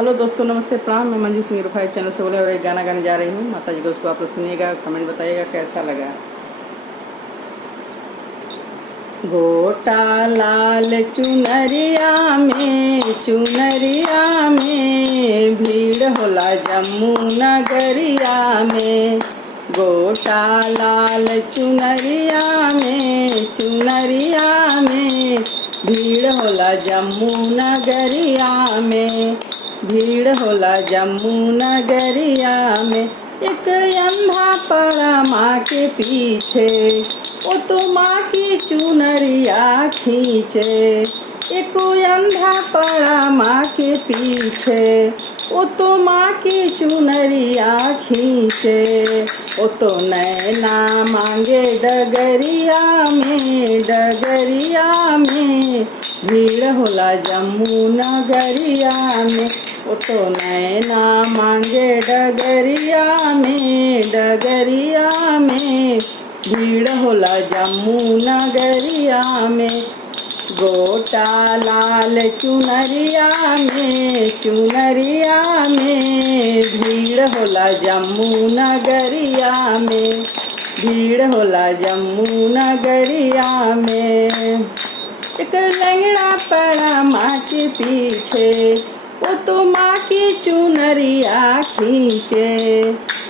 Hello दोस्तों, नमस्ते, प्रणाम। मैं मंजू सिंह रूफाई चैनल से बोले और एक गाना गाने जा रही हूँ माता जी को। उसको आप लोग सुनिएगा, कमेंट बताइएगा कैसा लगा। गोटा लाल चुनरिया में भीड़ होला जम्मू नगरिया में। गोटा लाल चुनरिया में भीड़ होला जम्मू नगरिया में। भीड़ होला जम्मू नगरिया में। एक अंधा पड़ा माँ के पीछे, वो तो माँ की चुनरिया खींचे। एक अंधा पड़ा माँ के पीछे, वो तो माँ की चुनरिया खींचे। वो तो नैना मांगे डगरिया में भीड़ होला जम्मू नगरिया में। वो तो नैना मांगे डगरिया में भीड़ होला जम्मू नगरिया में। गोटा लाल चुनरिया में भीड़ होला जम्मू नगरिया में। भीड़ होला जम्मू नगरिया में। एक लंगड़ा पड़ा माँ के पीछे, वो तो माँ की चुनरिया खींचे।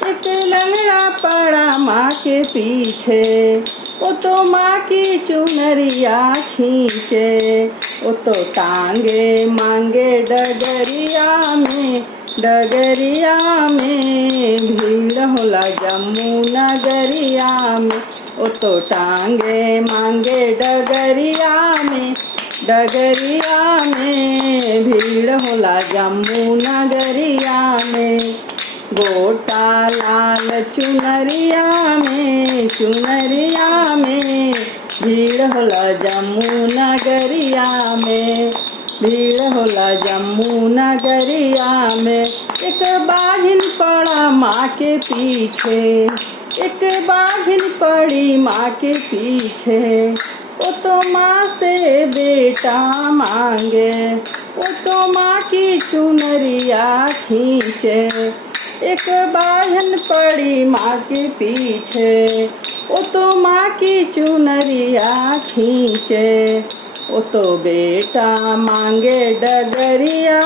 एक लंगड़ा पड़ा माँ के पीछे, वो तो माँ की चुनरिया खींचे। वो तो टांगे मांगे डगरिया में भीड़ होला जम्मू नगरिया में। वो तो टांगे मांगे डगरिया में भीड़ होला जम्मू नगरिया में। गोटा लाल चुनरिया में भीड़ होला जम्मू नगरिया में। भीड़ होला जम्मू नगरिया में। एक बाझिन पड़ा माँ के पीछे, एक बाझिन पड़ी माँ के पीछे। वो तो माँ से बेटा मांगे, वो तो माँ की चुनरिया खींचे। एक बाझिन पड़ी माँ के पीछे, वो तो माँ की चुनरिया खींचे। वो तो बेटा मांगे डगरिया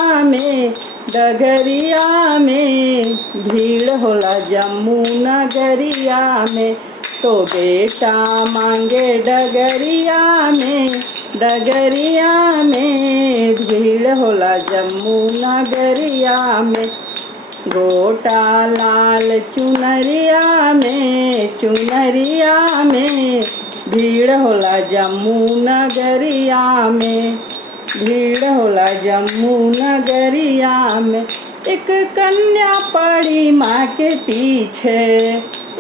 में भीड़ होला जम्मू नगरिया में। तो बेटा मांगे डगरिया में भीड़ होला जम्मू नगरिया में। गोटा लाल चुनरिया में भीड़ होला जम्मू नगरिया में। भीड़ होला जम्मू नगरिया में। एक कन्या पड़ी माँ के पीछे,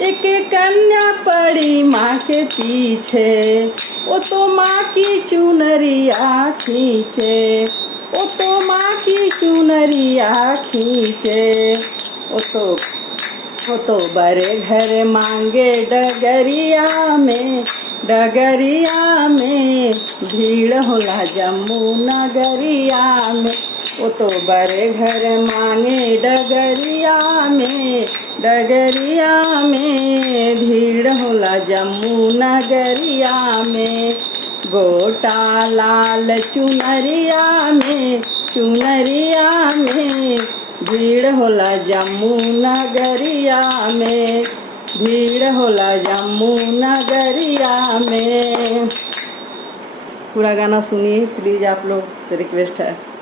एक कन्या पड़ी माँ के पीछे। वो तो माँ की चुनरिया खींचे, वो तो माँ की चुनरिया खींचे। वो तो बड़े घर मांगे डगरिया में भीड़ होला जम्मू नगरिया में। वो तो बड़े घर मांगे डगरिया में भीड़ होला जम्मू नगरिया में। गोटा लाल चुनरिया में भीड़ होला जम्मू नगरिया में। भीड़ होला जम्मू नगरिया में। पूरा गाना सुनिए प्लीज़, आप लोग से रिक्वेस्ट है।